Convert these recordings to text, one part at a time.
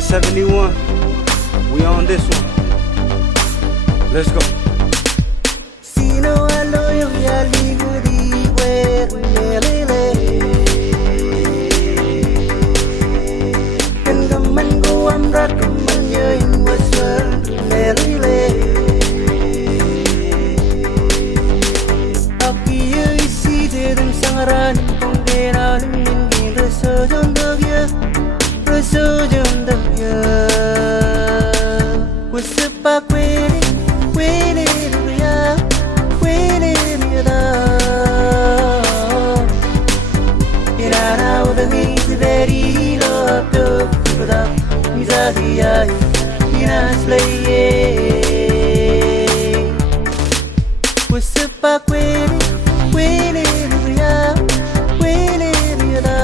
said 71. We on this one. Let's go. Sino aloyo ya ligudi we melele. Kan gaman go amrat gaman yo in western melele. Aki yo isi de dum sangaran kong dena min gin reso jondogya reso jondogya. Kusepa kwene kwene ya kwene da. Irana udami ziberi lo to kuda mizadia inasleye. Kusepa kwene kwene ya kwene da.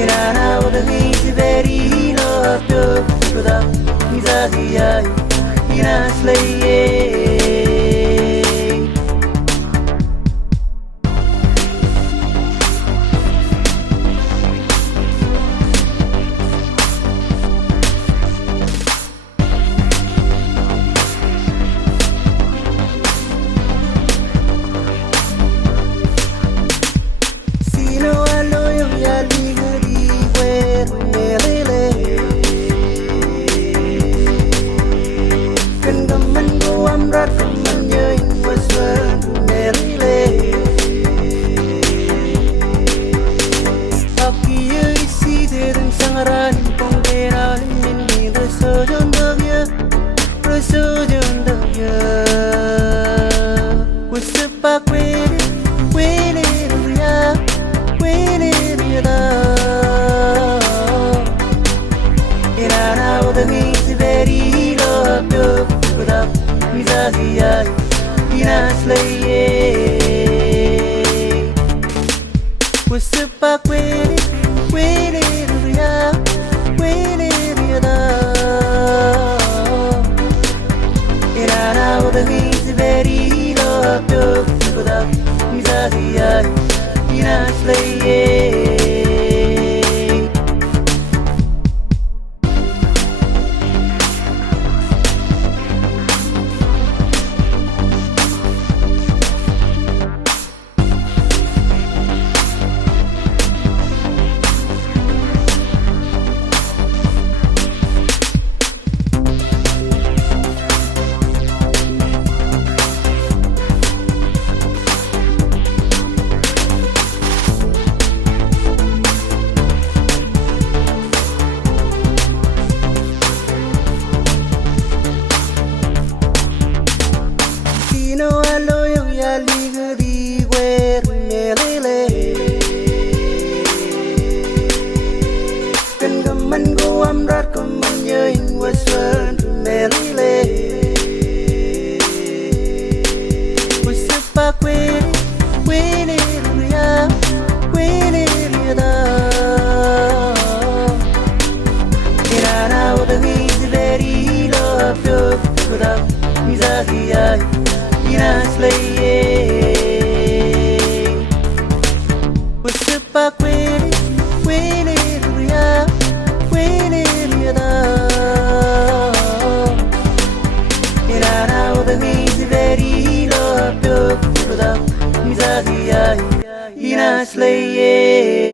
Irana udami ziberi lo to kuda mizadia inasleye. Sino aloyo ya ligudi we melele. Kan gaman go amrat gaman yo in western melele. Aki yo isi de dum sangaran kong dena min min reso jondogya reso jondogya. Kusepa kwene kwene ya kwene da. Irana udami ziberi lo to kuda mizadia inasleye. Kusepa kwene kwene ya kwene da. Irana udami ziberi lo to kuda mizadia inasleye. Sino aloyo ya ligudi we melele. Kan gaman go amrat gaman yo in western melele. Kusepa kwene kwene ya kwene da. Irana udami ziberi lo to kuda mizadia inasleye. Kusepa kwene kwene ya kwene da. Irana udami ziberi lo to kuda mizadia inasleye.